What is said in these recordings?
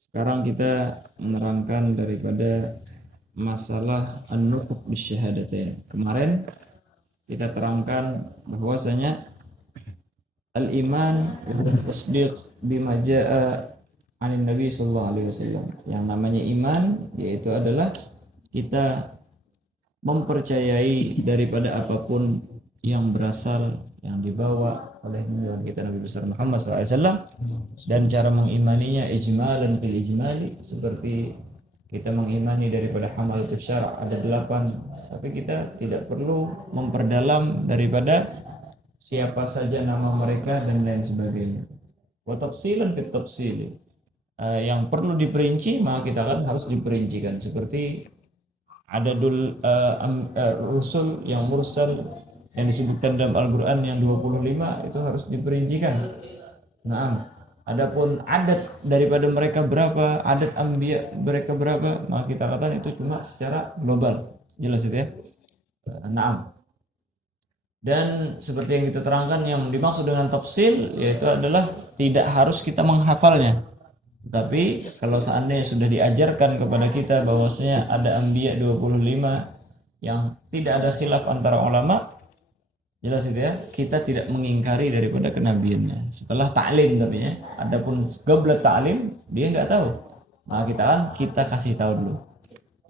Sekarang kita menerangkan daripada masalah an-nutq bisyahadatain. Kemarin kita terangkan bahwasanya al-iman tasdiq bima jaa anin Nabi sallallahu alaihi wasallam. Yang namanya iman yaitu adalah kita mempercayai daripada apapun yang berasal yang dibawa oleh junjungan kita Nabi besar Muhammad SAW, dan cara mengimaninya ijmalan fil ijmali, seperti kita mengimani daripada hamal itu syara ada 8, tapi kita tidak perlu memperdalam daripada siapa saja nama mereka dan lain sebagainya. Wa tafsilan fit tafsili, yang perlu diperinci maka kita kan harus diperincikan, seperti ada rusul yang mursal yang disebutkan dalam Al-Quran yang 25 itu harus diperincikan. Nah, adapun adat daripada mereka berapa, adat anbiya mereka berapa, maka kita katakan itu cuma secara global. Jelas itu ya. Nah, dan seperti yang kita terangkan, yang dimaksud dengan tafsil yaitu adalah tidak harus kita menghafalnya. Tapi kalau seandainya sudah diajarkan kepada kita bahwasanya ada anbiya 25 yang tidak ada khilaf antara ulama, jelas itu ya, kita tidak mengingkari daripada kenabiannya. Setelah ta'lim, tapi ya, adapun qabla ta'lim dia nggak tahu, maka kita kasih tahu dulu.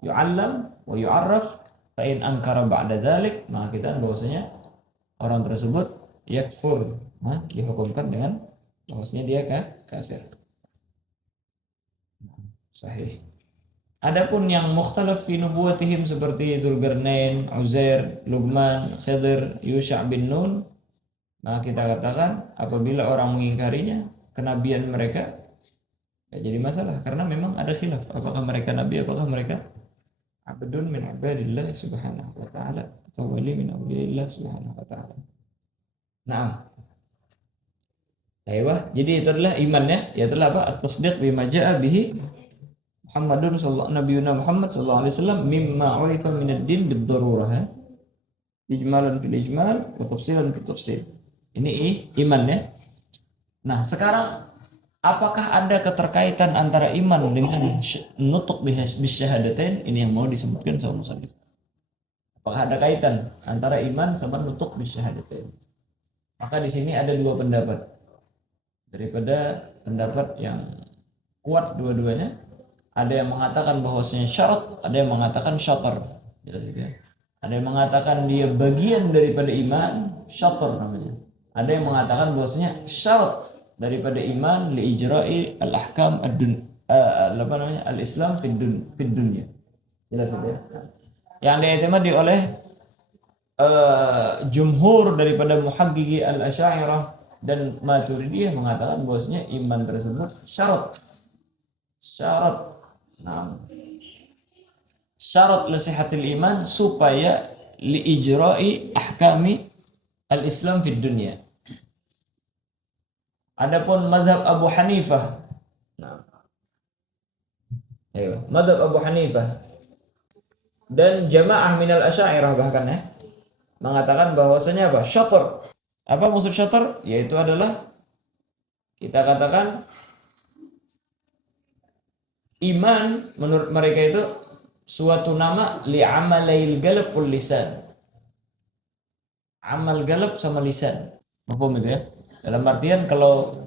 Yu'allam wa yu'arraf, fa in ankara ba'da dzalik, maka kita bahwasanya orang tersebut yakfur, dihukumkan dengan bahwasanya dia kafir. Sahih. Adapun yang mukhtalaf fi nubuwatihim seperti Dzulqarnain, Uzair, Luqman, Khidir, Yusha' bin Nun, maka kita katakan apabila orang mengingkarinya kenabian mereka, ya jadi masalah, karena memang ada khilaf apakah mereka nabi, apakah mereka abdun min ibadillah subhanahu wa ta'ala atau wali min awliyaillah subhanahu wa ta'ala. Nah, jadi itu adalah imannya, yaitu apa? At-tasdiq bima ja'a bihi Muhammadun sallallahu nabiyuna Muhammad sallallahu alaihi wasallam mimma urifa min ad-din bid-darurah. Ijmalan fil ijmal wa tafsilan fil tafsil. Ini iman ya. Nah, sekarang apakah ada keterkaitan antara iman dengan nutuk bisyahadatain? Ini yang mau disebutkan sama musannif. Apakah ada kaitan antara iman sama nutuk bisyahadatain? Maka di sini ada dua pendapat. Daripada pendapat yang kuat dua-duanya, ada yang mengatakan bahwasanya syarat, ada yang mengatakan syatar. Jelas ya? Ada yang mengatakan dia bagian daripada iman, syatar namanya. Ada yang mengatakan bahwasanya syarat daripada iman li ijra'i al-ahkam al-Islam fid dunya. Jelas ya? Yang diiktimadi oleh jumhur daripada muhaqqiqi al-Asy'ariyah dan Maturidiyah mengatakan bahwasanya iman tersebut syarat. Nah, syarat lesihatil iman supaya liijra'i ahkami al-Islam fid dunya. Adapun mazhab Abu Hanifah, mazhab Abu Hanifah dan jamaah minal Asy'ariyah bahkan ya, mengatakan bahwasanya apa? Syatar. Apa maksud syatar? Yaitu adalah kita katakan iman menurut mereka itu suatu nama li'amalail galab wal lisan. Amal galab sama lisan. Paham itu ya? Dalam artian kalau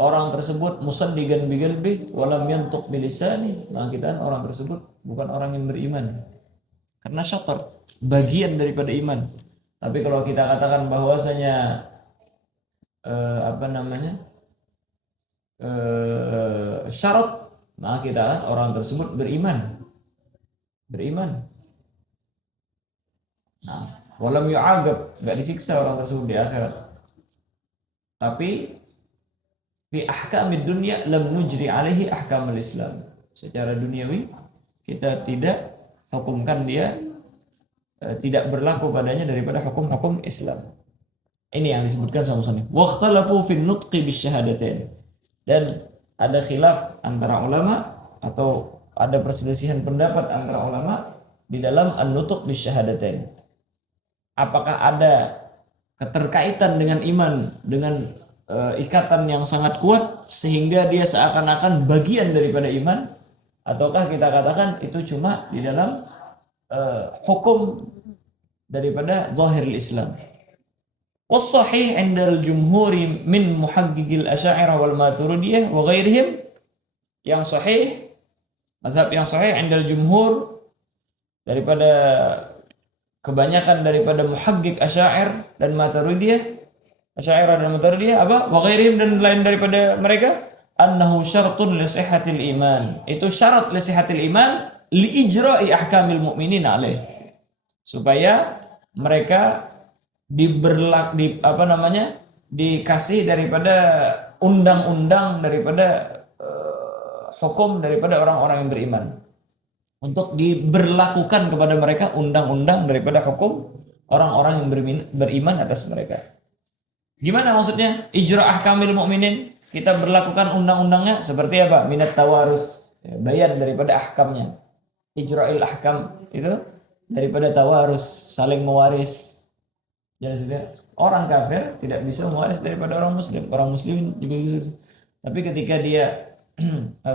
orang tersebut musaddiqan bi qalbi wa lam yantuq bi lisani, maka kita orang tersebut bukan orang yang beriman. Karena syatar, bagian daripada iman. Tapi kalau kita katakan bahwasanya syarat, maka kita orang tersebut beriman. Nah, walam yu'agab, enggak disiksa orang tersebut di akhirat. Tapi fi ahkamid dunya lam nujri alaihi ahkamul Islam. Secara duniawi kita tidak hukumkan dia, tidak berlaku padanya daripada hukum-hukum Islam. Ini yang disebutkan sama musannif. Wa ikhtalafu fi nutqi bisyahadatain. Dan ada khilaf antara ulama atau ada perselisihan pendapat antara ulama di dalam an-nutq bisyahadatain. Apakah ada keterkaitan dengan iman dengan ikatan yang sangat kuat sehingga dia seakan-akan bagian daripada iman, ataukah kita katakan itu cuma di dalam hukum daripada zahirul Islam. Was-sahih 'inda al-jumhuri min muhaqqiqil asy'ariyah wal maturidiyah wa ghairihim, yang sahih, mazhab yang sahih 'inda al-jumhur daripada kebanyakan daripada muhaqqiq asy'ariyah dan maturidiyah, asy'ariyah dan maturidiyah apa? Wa ghairihim, dan lain daripada mereka, annahu syartun li sihhatil iman. Itu syarat li sihhatil iman li ijra'i ahkamil mu'minin alaih. Supaya mereka dikasih daripada undang-undang, daripada hukum daripada orang-orang yang beriman, untuk diberlakukan kepada mereka undang-undang daripada hukum orang-orang yang beriman atas mereka. Gimana maksudnya ijra ahkamil mu'minin? Kita berlakukan undang-undangnya seperti apa? Minat tawarus, bayan daripada ahkamnya. Ijra'il ahkam itu daripada tawarus, saling mewaris. Jadi orang kafir tidak bisa mewaris daripada orang muslim. Orang muslim juga bisa. Tapi ketika dia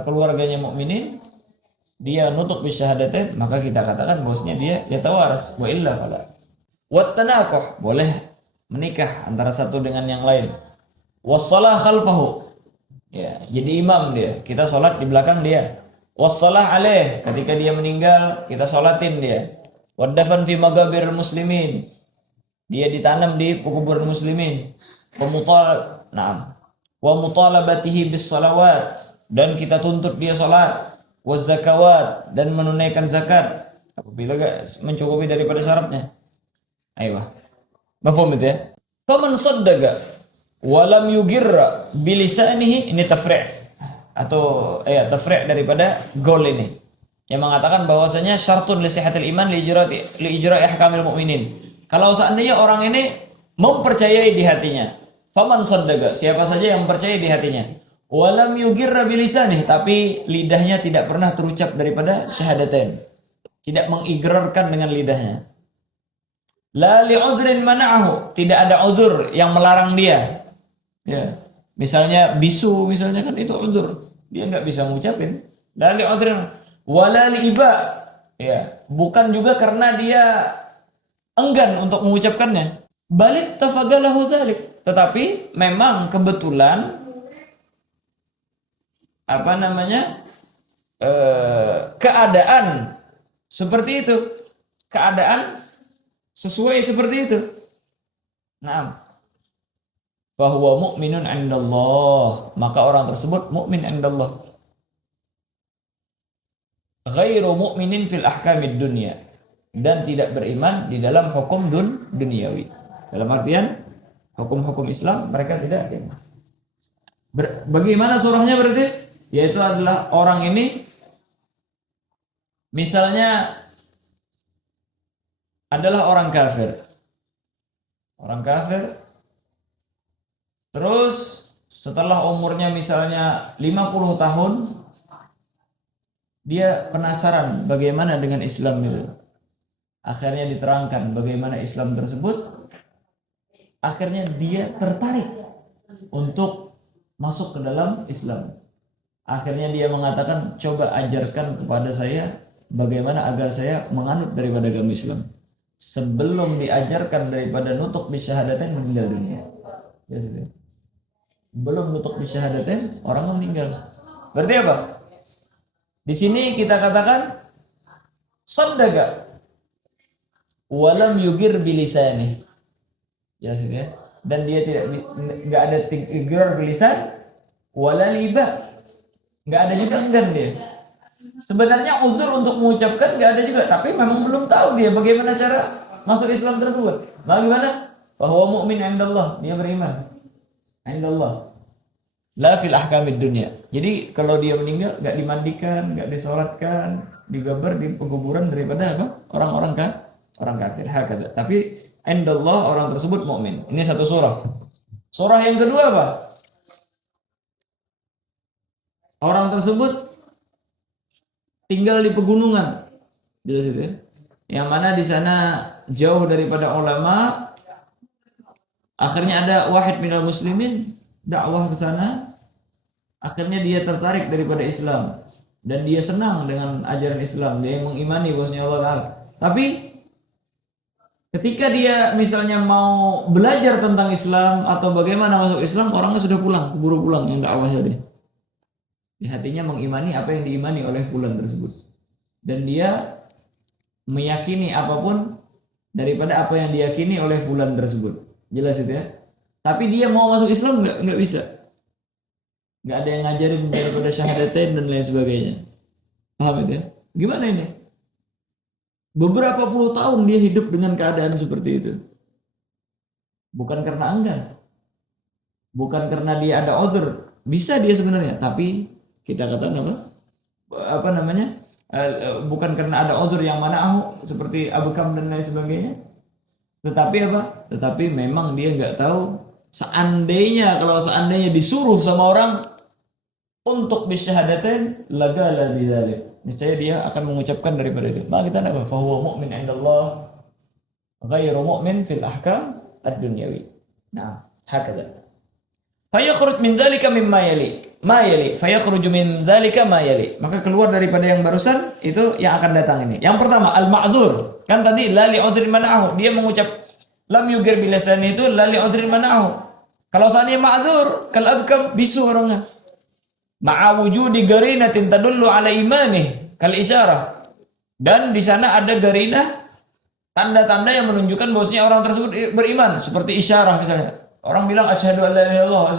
keluarganya mukminin, dia nutuk bisyahadatain, maka kita katakan bahwasanya dia yatawaras, wa illa fala. Wat tanakuh, boleh menikah antara satu dengan yang lain. Wassalah khalfahu, ya, jadi imam dia, kita sholat di belakang dia. Wassalah alaih, ketika dia meninggal kita sholatin dia. Waddafan fi magabir muslimin, dia ditanam di kuburan muslimin. Wa mutalabatihi bis salawat, dan kita tuntut dia salat. Wa zakawat, dan menunaikan zakat apabila enggak mencukupi daripada syaratnya. Ayo. Mafhum itu ya? Faman saddaqa wa lam yugirra bilisanihi, ini tafri' atau tafri' daripada gol ini, yang mengatakan bahwasanya syartun li sihhatil iman li ijra'i ahkamil mu'minin. Kalau seandainya orang ini mempercayai di hatinya, faman saddaqa, siapa saja yang percaya di hatinya, walam yugirra bilisanih, tapi lidahnya tidak pernah terucap daripada syahadatain, tidak mengigrarkan dengan lidahnya. La li'udhrin mana'ahu, tidak ada uzur yang melarang dia. Ya, misalnya bisu, misalnya kan itu uzur, dia nggak bisa mengucapin. La li'udhrin wala li'iba, ya, bukan juga karena dia enggan untuk mengucapkannya. Balik tafadalahu dzalik, tetapi memang kebetulan keadaan seperti itu, keadaan sesuai seperti itu. Naam. Bahwa mu'minun 'indallah, maka orang tersebut mukmin 'indallah. Ghairu mu'minin fil ahkamid dunya, dan tidak beriman di dalam hukum duniawi. Dalam artian hukum-hukum Islam mereka tidak beriman. Bagaimana surahnya berarti? Yaitu adalah orang ini misalnya adalah orang kafir. Orang kafir, terus setelah umurnya misalnya 50 tahun, dia penasaran bagaimana dengan Islam itu. Akhirnya diterangkan bagaimana Islam tersebut. Akhirnya dia tertarik untuk masuk ke dalam Islam. Akhirnya dia mengatakan, coba ajarkan kepada saya bagaimana agar saya menganut daripada agama Islam. Sebelum diajarkan daripada nutuk bisyahadatain, meninggal dunia. Belum nutuk bisyahadatain, orang meninggal. Berarti apa? Di sini kita katakan saddaqa walam yugir bilisani, ya sudah, dan dia nggak ada tigrar bilisan, wala liba, nggak ada juga enggan dia. Sebenarnya uzur untuk mengucapkan nggak ada juga, tapi memang belum tahu dia bagaimana cara masuk Islam tersebut. Bagaimana? Bahwa mukmin 'indallah, dia beriman 'indallah, la fil ahkamid dunya. Jadi kalau dia meninggal nggak dimandikan, nggak disolatkan, digabar di penguburan daripada apa? Orang-orang kafir. Hakada. Tapi indallah, orang tersebut mukmin. Ini satu surah. Surah yang kedua apa? Orang tersebut tinggal di pegunungan. Jelas itu ya. Yang mana di sana jauh daripada ulama. Akhirnya ada wahid minal muslimin dakwah ke sana, akhirnya dia tertarik daripada Islam dan dia senang dengan ajaran Islam, dia mengimani bahwasanya Allah Taala. Tapi ketika dia misalnya mau belajar tentang Islam atau bagaimana masuk Islam, orangnya sudah pulang, keburu pulang yang dakwah tadi. Di hatinya mengimani apa yang diimani oleh fulan tersebut. Dan dia meyakini apapun daripada apa yang diyakini oleh fulan tersebut. Jelas itu ya. Tapi dia mau masuk Islam nggak bisa. Nggak ada yang ngajarin daripada syahadatain dan lain sebagainya. Paham itu ya? Gimana ini? Beberapa puluh tahun dia hidup dengan keadaan seperti itu. Bukan karena enggan. Bukan karena dia ada order. Bisa dia sebenarnya, tapi kita kata apa namanya? Bukan karena ada order yang mana seperti abukam dan lain sebagainya. Tetapi apa? Tetapi memang dia nggak tahu. Kalau seandainya disuruh sama orang untuk bisyahadatain, lagala bidzalik. Niscaya dia akan mengucapkan daripada itu. Maka kita apa? Fahuwa mu'min 'indallah ghairu mu'min fil ahkam ad-dunyawi. Nah, hakadha. Fayakhruj min dzalika mimma yali. Ma yali, fayakhruju min dzalika ma yali. Maka keluar daripada yang barusan itu yang akan datang ini. Yang pertama al-ma'dzur. Kan tadi la li udrin mana'ahu. Dia mengucap lam yugir bilasani itu la li udrin mana'ahu. Kalau seandainya ma'dzur, kal abkam bisu orangnya. Ma'a wujudi garinatin tadullu ala imanih kal isyarah. Dan di sana ada garinah, tanda-tanda yang menunjukkan bahwasanya orang tersebut beriman, seperti isyarah misalnya. Orang bilang asyhadu an la ilaha illallah,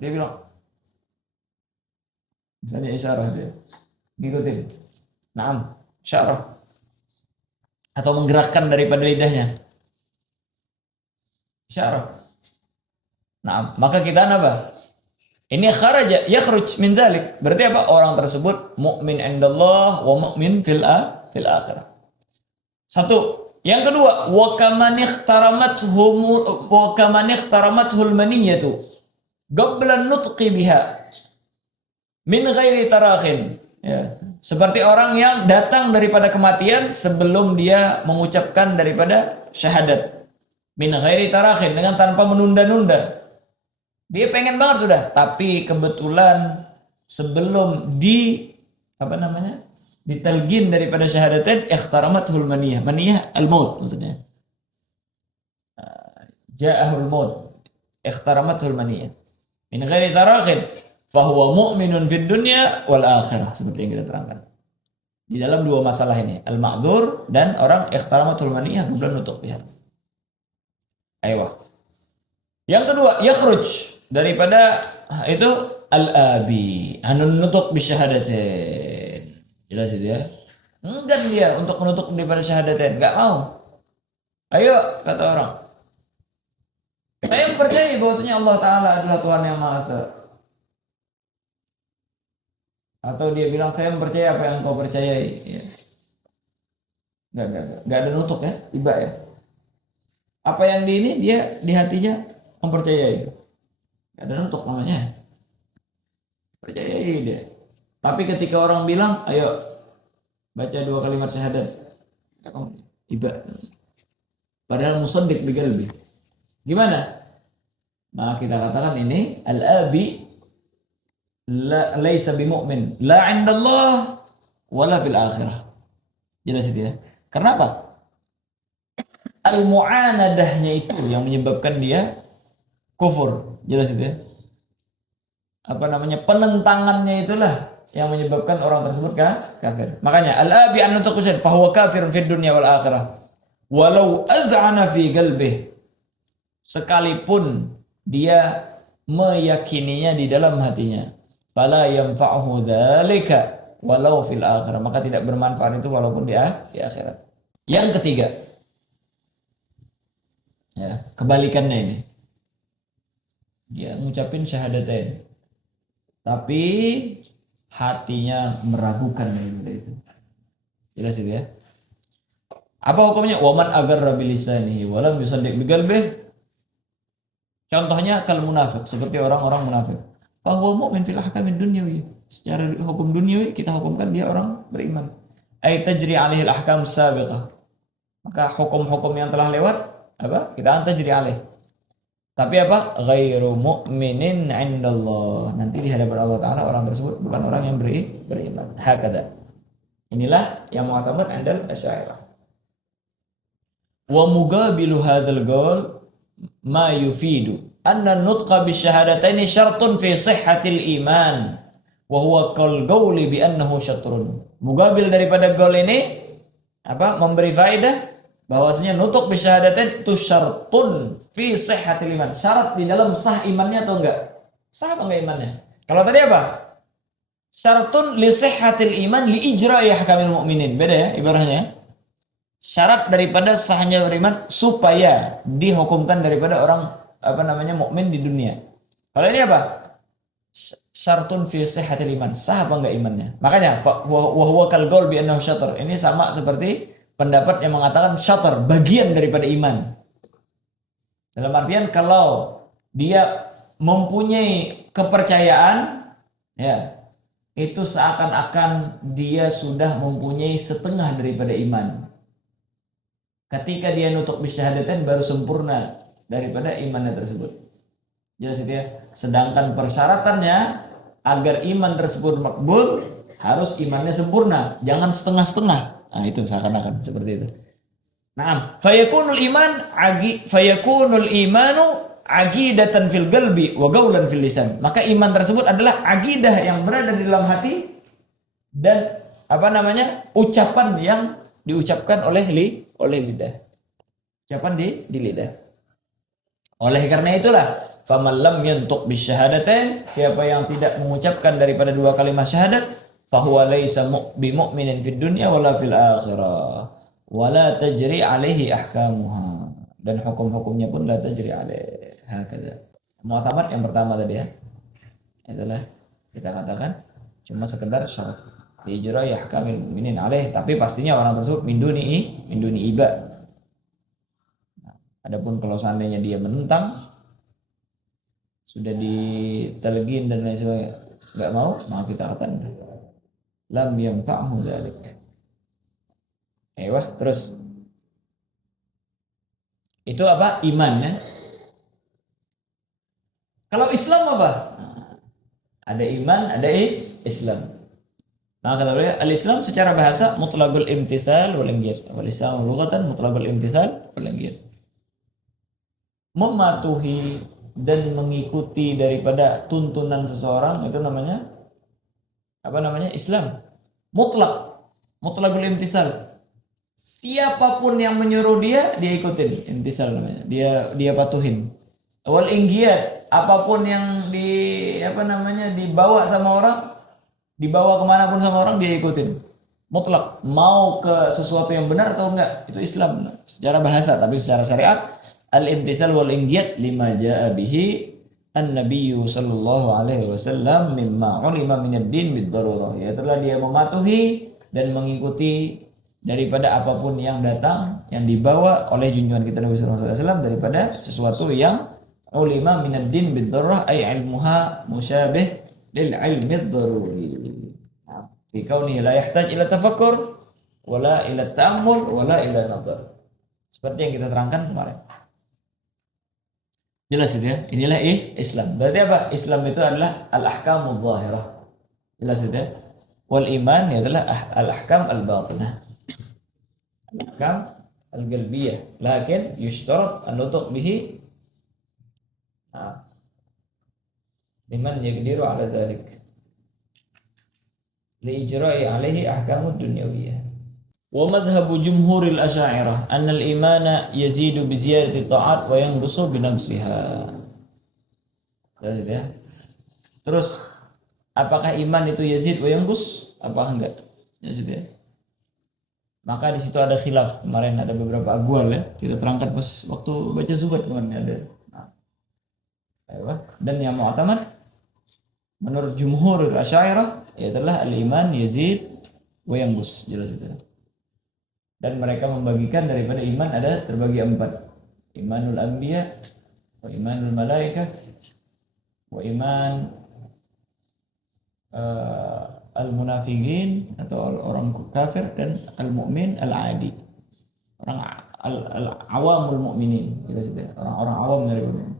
dia bilang misalnya isyarah dia. Ngikutin. Naam, isyarah. Atau menggerakkan daripada lidahnya. Isyarah. Naam, maka kita apa? Ini kharaja yakhruj min dzalik. Berarti apa? Orang tersebut mukmin indallah wa mukmin fil akhirah. Satu. Yang kedua, wa kaman ikhtaramathu al-maniyatu qabla an-nutqi biha min ghairi tarakhin. Ya. Seperti orang yang datang daripada kematian sebelum dia mengucapkan daripada syahadat. Min ghairi tarakhin, dengan tanpa menunda-nunda. Dia pengen banget sudah, tapi kebetulan sebelum ditalgin daripada syahadatain, ikhtaramathu al-maniyah. Maniyah al-maut maksudnya. Ja'ahul maut. Ikhtaramathu al-maniyah. Min ghairi tarakhin, fahuwa mu'minun fid dunya wal akhirah, seperti yang kita terangkan. Di dalam dua masalah ini, al-ma'dzur dan orang ikhtaramathu al-maniyah qabla nutuq biha. Ayo. Yang kedua, yakhruj daripada itu al-abi anun nutuk bisyahadatain. Jelas itu ya. Enggan dia untuk menutup daripada syahadatain, enggak mau. Ayo, kata orang, saya percaya bahwasanya Allah Ta'ala adalah Tuhan yang Maha Esa. Atau dia bilang saya mempercayai apa yang engkau percayai ya. Enggak ada nutuk ya, tiba ya. Apa yang dia di hatinya mempercayai. Gak ada nutuk namanya. Percayai dia. Tapi ketika orang bilang, ayo baca 2 kalimat syahadat, iba. Padahal musaddiq biqalbi. Gimana? Nah, kita katakan ini al-abi laisa bimu'min la 'indallah wala fil akhirah. Jelas itu ya. Kenapa? Al-mu'anadahnya itu yang menyebabkan dia kufur. Jelas itu ya. Penentangannya itulah yang menyebabkan orang tersebut kafir. Makanya al-abi an tuqsid fa huwa kafirun fid dunya wal akhirah. Walau az'ana fi qalbih. Sekalipun dia meyakininya di dalam hatinya. Fala yanfa'uhu dzalika walau fil akhirah. Maka tidak bermanfaat itu walaupun di akhirat. Yang ketiga. Ya, kebalikannya ini. Dia ngucapin syahadatain, tapi hatinya meragukan itu. Jelas itu ya. Apa hukumnya? Waman agarra bilisanihi wa lam yusaddiq biqalbihi. Contohnya kal munafik, seperti orang-orang munafik. Fa huwa mu'min fil ahkamid dunyawi. Secara hukum duniawi kita hukumkan dia orang beriman. Ay tajri alaihi al-ahkam sabiqah. Maka hukum-hukum yang telah lewat kita tajri alaih. Tapi apa? Ghairu mu'minin 'indallah. Nanti di hadapan Allah Ta'ala orang tersebut bukan orang yang beriman. Hakada. Inilah yang mu'tamad andal Asy'ariyah. Wa mugabilu hadzal qaul ma yufidu anna nutqa bisyahadataini syartun fi sihhatil iman wa huwa kal qauli bi annahu syatrun. Mugabil daripada qaul ini apa? Memberi faedah bahwasanya nutuk bisyahadatain itu syartun fi sihhatil iman. Syarat di dalam sah imannya atau enggak? Sah apa enggak imannya? Kalau tadi apa? Syaratun li sihhatil iman li ijra'i ahkamil mu'minin. Beda ya ibaratnya. Syarat daripada sahnya beriman supaya dihukumkan daripada orang mukmin di dunia. Kalau ini apa? Syartun fi sihhatil iman. Sah apa enggak imannya? Makanya wa huwa kal qaul bi annahu syatr. Ini sama seperti pendapat yang mengatakan syatr, bagian daripada iman. Dalam artian kalau dia mempunyai kepercayaan ya, itu seakan-akan dia sudah mempunyai setengah daripada iman. Ketika dia nutuk bisyahadatain baru sempurna daripada imannya tersebut. Jelas itu ya. Sedangkan persyaratannya agar iman tersebut makbul harus imannya sempurna, jangan setengah-setengah. Nah, itu seakan-akan seperti itu. Naam, fayakunul imanu aqidatan fil qalbi wa qaulan fil lisan. Maka iman tersebut adalah aqidah yang berada di dalam hati dan ucapan yang diucapkan oleh lidah. Ucapan di lidah. Oleh karena itulah faman lam yantuq bisyahadatain, siapa yang tidak mengucapkan daripada dua kalimat syahadat, fahuwa laisa bimu'minin fid dunya wala fil akhirah wala tajri alaihi ahkamuha, dan hukum-hukumnya pun la tajri alaihi. Hakada. Mu'tamad yang pertama tadi ya. Itulah kita katakan cuma sekedar syarat ijra ahkamil mu'minin alaih, tapi pastinya orang tersebut min duni iba. Adapun kalau seandainya dia menentang, sudah ditelgin dan lain sebagainya, enggak mau, maka kita katakan lam yanfa'hu dzalik. Terus itu apa? Iman ya. Kalau Islam apa? Ada iman, ada Islam. Maka kata beliau, al-Islam secara bahasa mutlaqul imtithal wal inqiyad. Wal Islam lughatan mutlaqul imtithal wal inqiyad. Mematuhi dan mengikuti daripada tuntunan seseorang itu namanya Islam. Mutlaqul imtithal. Siapapun yang menyuruh dia ikutin, imtithal namanya. Dia patuhin. Wal inqiyad, apapun yang dibawa sama orang, dibawa kemanapun sama orang dia ikutin. Mutlak, mau ke sesuatu yang benar atau enggak, itu Islam secara bahasa. Tapi secara syariat al-imtithal wal inqiyad lima jaa bihi an-nabiyyu sallallahu alaihi wasallam mimma ulima minad din bid-darurah. Yaitulah dia mematuhi dan mengikuti daripada apapun yang datang, yang dibawa oleh junjungan kita Nabi sallallahu alaihi wasallam daripada sesuatu yang ulima minad din bid-darurah ay ilmuha musyabih lil ilmi ad-daruri. Fi kaunihi la yahtaj ila tafakkur wala ila ta'ammul wala ila nadhar. Seperti yang kita terangkan kemarin. Jelas itu ya. Inilah Islam. Berarti apa? Islam itu adalah al-ahkamul zahirah. Jelas itu ya. Wal iman adalah al-ahkam al-batinah. Al-ahkam al-qalbiyah. Lakin yushtarat an-nutq bihi liman yaqdiru ala dzalik. Li ijra'i alaihi ahkamud dunyawiyah. Wa madhhabu jumhuril asy'ariyah anna al-imana yazidu bi ziyadati ta'at wa yanqusu bi naqsiha. Terus apakah iman itu yazid wa yanqus? Apakah enggak? Yazid ya. Maka di situ ada khilaf. Kemarin ada beberapa aqwal ya. Kita terangkan pas waktu baca Zubat kemarin ada. Dan yang mu'tamad menurut jumhur asy'ariyah adalah al-iman yazid wa yanqus. Jelas itu. Dan mereka membagikan daripada iman ada terbagi 4. Imanul anbiya wa imanul malaikah wa iman al-munafiqin atau orang kafir, dan al-mu'min al-adi. Orang al-awamul mu'minin, gitu saja. Orang-orang awam dari mu'min.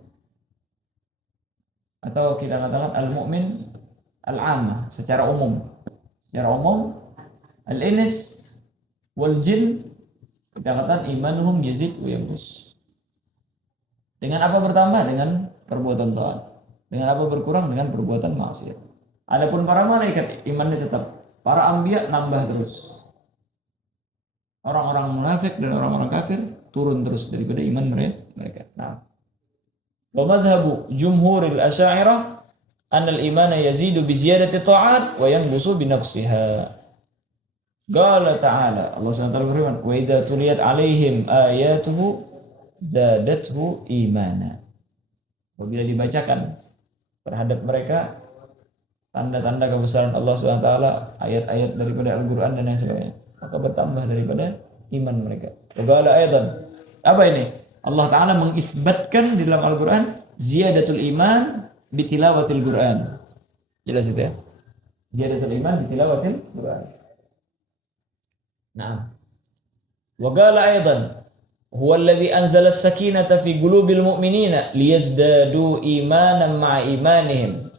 atau kita katakan al-mu'min al-'ammah secara umum. Secara umum al-ins wal jin kita katakan imanuhum yazid wa yanqus. Dengan apa bertambah? Dengan perbuatan taat. Dengan apa berkurang? Dengan perbuatan maksiat. Adapun para malaikat imannya tetap. Para anbiya nambah terus. Orang-orang munafik dan orang-orang kafir turun terus daripada iman mereka. Nah, wa madhhabu jumhuril asy'ariyah anna al-iman yazidu bi ziyadati ta'at wa yanqusu bi naqsiha. Qala ta'ala, Allah SWT berfirman, wa idza tuliyat 'alaihim ayatuhu zadathu imana. Apabila dibacakan terhadap mereka tanda-tanda kebesaran Allah SWT, ayat-ayat daripada Al-Quran dan yang sebagainya, maka bertambah daripada iman mereka. Qala aidan, apa ini? Allah Ta'ala mengisbatkan di dalam Al-Quran ziyadatul iman bitilawatil Quran. Jelas itu ya? Ziyadatul iman bitilawatil Quran. Nah, wa qala aidan huwa alladhi anzala as-sakinata fi qulubil mu'minina liyazdadu imanan ma'a imanihim.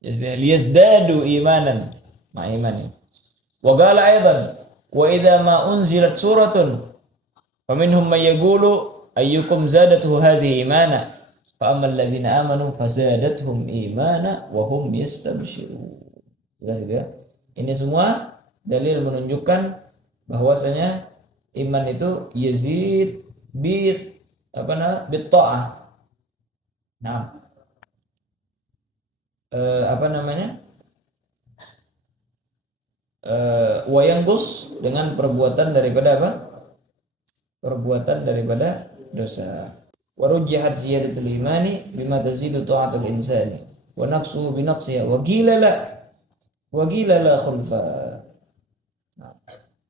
Liyazdadu imanan ma'a imanihim. Wa qala aidan wa idza ma unzilat suratun faminhum may yaqulu ayyukum zadatuhu hadhihi imana fa ammal ladzina amanu fazadathum imana wa hum yastabshirun. Jelas gitu ya? Ini semua dalil menunjukkan bahwasanya iman itu yazid bit ta'ah. Nah, wa yanqus dengan perbuatan daripada apa? Perbuatan daripada dosa. Wa rujjihat ziyadatul imani bima tazidu ta'atul insani wa naqsuhu bi naqsiha wa qila la khulfa.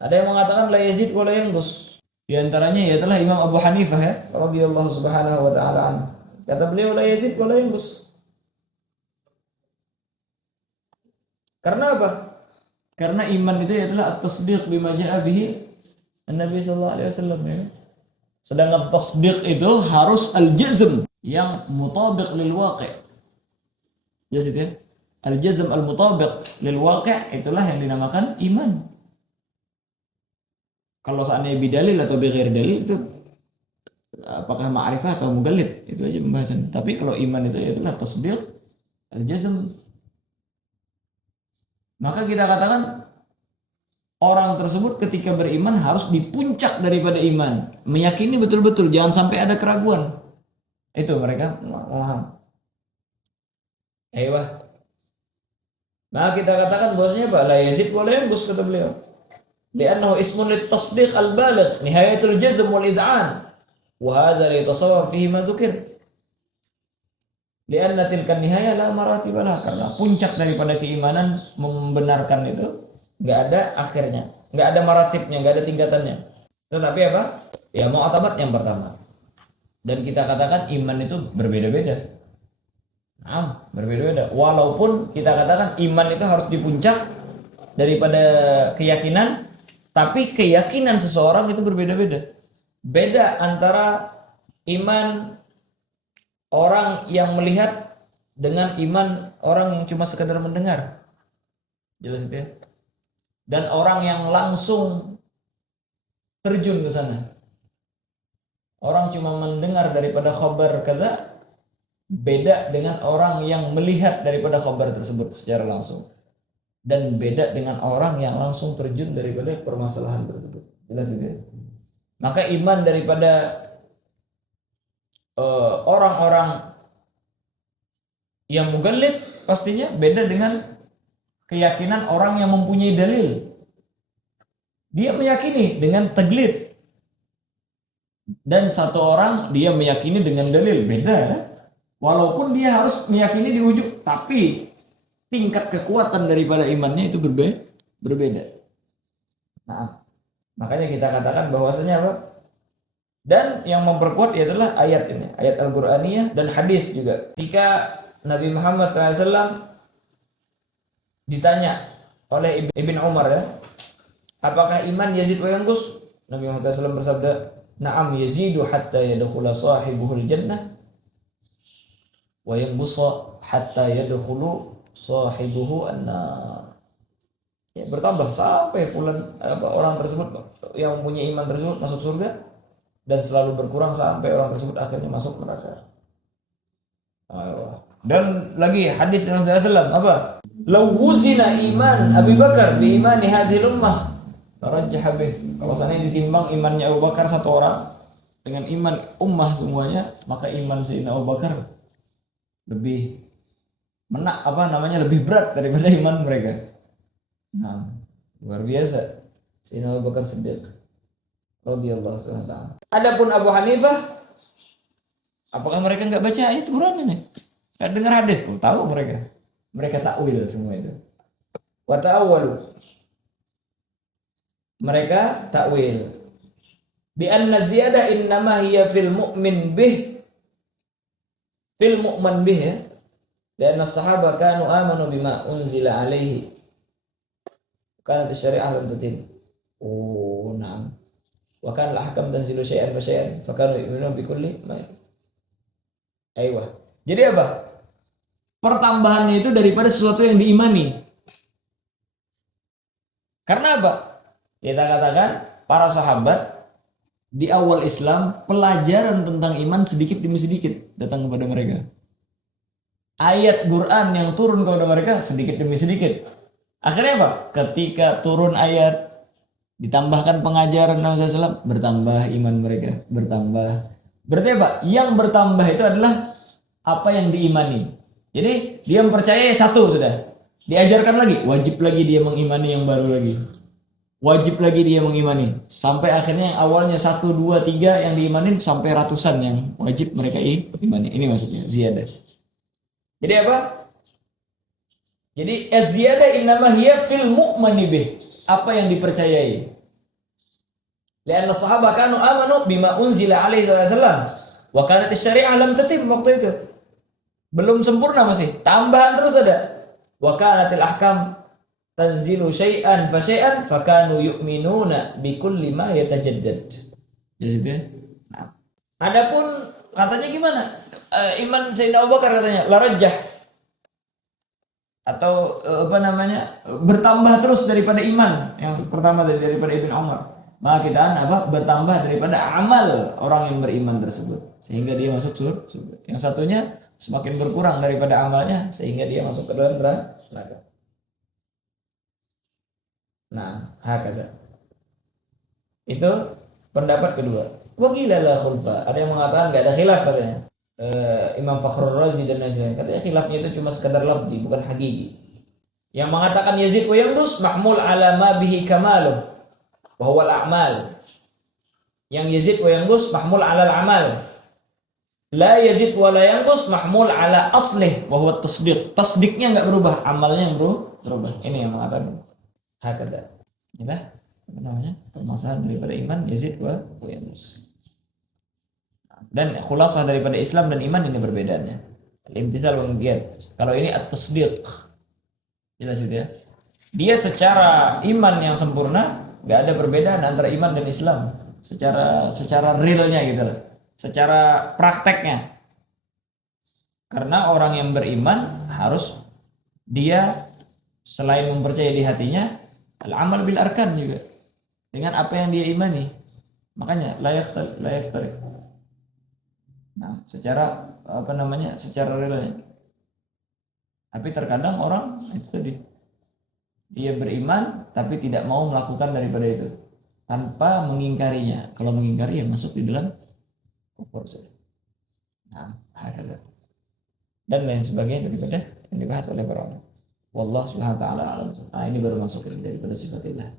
Ada yang mengatakan la yazid wa la yanqus. Di antaranya ialah Imam Abu Hanifah ya, radhiyallahu subhanahu wa ta'ala anhu. Kata beliau la yazid wa la yanqus. Karena apa? Karena iman itu adalah at-tasdiq bima ja'a bihi An-Nabi sallallahu alaihi wasallam ya. Sedangkan tasdiq itu harus al-jazm yang mutabiq lil waqi'. Jelas itu ya? Al-jazm al-mutabiq lil waqi' itulah yang dinamakan iman. Kalau seandainya bidalil atau bighair dalil itu apakah ma'rifah atau mugallid, itu aja pembahasan. Tapi kalau iman itu adalah tasdiq al-jazm. Maka kita katakan orang tersebut ketika beriman harus di puncak daripada iman, meyakini betul-betul, jangan sampai ada keraguan. Itu mereka paham. Aiyah. Nah, kita katakan bahwasanya la yazid wa la yanqus kata beliau. Li'annahu ismun lit-tasdiq al-baligh, nihayatul jazm wal id'an. Wa hadha la yatasawwar fihi ma dzukir. Li'anna tilka nihaya la maratib laha, karena puncak daripada keimanan membenarkan itu enggak ada akhirnya, enggak ada maratibnya, enggak ada tingkatannya. Tetapi apa? Ya mu'tamat yang pertama. Dan kita katakan iman itu berbeda-beda. Nah, berbeda-beda. Walaupun kita katakan iman itu harus di puncak daripada keyakinan, tapi keyakinan seseorang itu berbeda-beda. Beda antara iman orang yang melihat dengan iman orang yang cuma sekedar mendengar. Jelas itu ya? Dan orang yang langsung terjun ke sana. Orang cuma mendengar daripada khabar kata, beda dengan orang yang melihat daripada khabar tersebut secara langsung. Dan beda dengan orang yang langsung terjun daripada permasalahan tersebut. Jelas itu ya? Maka iman daripada orang-orang yang mugallid pastinya beda dengan keyakinan orang yang mempunyai dalil. Dia meyakini dengan taglid. Dan satu orang dia meyakini dengan dalil, beda kan? Walaupun dia harus meyakini di ujung, tapi tingkat kekuatan daripada imannya itu berbeda. Nah, makanya kita katakan bahwasanya apa? Dan yang memperkuat adalah ayat ini, ayat Al-Qur'aniyah dan hadis juga. Ketika Nabi Muhammad SAW ditanya oleh Ibn Umar ya, apakah iman yazid wa yanqus? Nabi Muhammad SAW bersabda, "Na'am yazidu hatta yadkhula sahibuhul jannah wa yanqusa hatta yadkhulu sahibuhu an-nar. Ya, bertambah sampai orang tersebut yang mempunyai iman tersebut masuk surga, dan selalu berkurang sampai orang tersebut akhirnya masuk neraka. Dan lagi hadis dari Rasulullah SAW apa? Lau wuzina iman Abu Bakar bi imani hadhil ummah tarajjah bih. Kalau seandainya ditimbang imannya Abu Bakar satu orang dengan iman ummah semuanya, maka iman Sayyidina Abu Bakar lebih lebih berat daripada iman mereka. Nah, luar biasa Sayyidina Abu Bakar Siddiq radhiyallahu anhu. Adapun Abu Hanifah, apakah mereka enggak baca ayat Quran ini? Enggak dengar hadis? Oh, tahu mereka. Mereka takwil semua itu. Wa ta'awwalu. Mereka takwil. Bi anna ziyadah innama hiya fil mu'min bih. Fil mu'man bih ya. Dan as-sahabah kanu amanu bima unzila alaihi. Kanat syariah lam tatim. Oh, na'am. Wa kan al-ahkam tanzilu syai'an fa syai'an fa kanu yu'minuna bi kulli ma. Aywa. Jadi apa? Pertambahannya itu daripada sesuatu yang diimani. Karena apa? Kita katakan para sahabat di awal Islam pelajaran tentang iman sedikit demi sedikit datang kepada mereka. Ayat Quran yang turun kepada mereka sedikit demi sedikit. Akhirnya apa? Ketika turun ayat, ditambahkan pengajaran Nabi SAW, bertambah iman mereka, bertambah. Berarti apa? Yang bertambah itu adalah apa yang diimani. Jadi dia mempercayai satu sudah, diajarkan lagi, wajib lagi dia mengimani yang baru lagi. Wajib lagi dia mengimani. Sampai akhirnya yang awalnya 1, 2, 3 yang diimanin sampai ratusan yang wajib mereka imani. Ini maksudnya ziyadah. Jadi apa? Jadi az-ziyadah innama hiya fil mu'mani bih. Apa yang dipercayai. Lianna sahabat kanu amanu bima unzila alaihi wasallam. Wa kanat syariah lam tatim waktu itu. Belum sempurna masih. Tambahan terus ada. Wa kanatil ahkam tanzilu syai'an fa syai'an fa kanu yu'minuna bi kulli ma yatajaddad. Jadi itu. Nah. Adapun katanya gimana? Iman Sayyidina Abu Bakar katanya larajah atau bertambah terus daripada iman yang pertama daripada Ibn Umar. Maka kita bertambah daripada amal orang yang beriman tersebut sehingga dia masuk surga. Yang satunya semakin berkurang daripada amalnya sehingga dia masuk ke dalam neraka. Nah, hakada. Itu pendapat kedua. Wa qila la khulfa. Ada yang mengatakan enggak ada khilaf katanya. Imam Fakhrul Razi dan lain-lain katanya khilafnya itu cuma sekedar lafzi bukan hakiki. Yang mengatakan yazid wa yanqus mahmul ala ma bihi kamaluh wa huwa al-a'mal. Yang yazid wa yanqus mahmul ala al-amal. La yazid wa la yanqus mahmul ala aslih wa huwa at-tasdiq. Tasdiknya enggak berubah, amalnya yang berubah. Ini yang mengatakan hakada. Inilah namanya permasalahan daripada iman yazid wa yanqus. Dan khulasah daripada Islam dan iman ini perbedaannya. Al-imtithal wal inqiyad. Kalau ini at-tasdiq. Jelas itu ya. Dia secara iman yang sempurna, enggak ada perbedaan antara iman dan Islam secara realnya gitu loh. Secara prakteknya. Karena orang yang beriman harus dia selain mempercayai di hatinya, al-amal bil arkan juga. Dengan apa yang dia imani. Makanya la yaftari. Nah, secara secara realnya. Tapi terkadang orang itu tadi dia beriman tapi tidak mau melakukan daripada itu tanpa mengingkarinya. Kalau mengingkari ya masuk di dalam kufur saja. Nah, hakada. Dan lain sebagainya daripada yang dibahas oleh para ulama. Wallahu subhanahu wa ta'ala alam. Nah, ini baru masuk daripada sifatillah.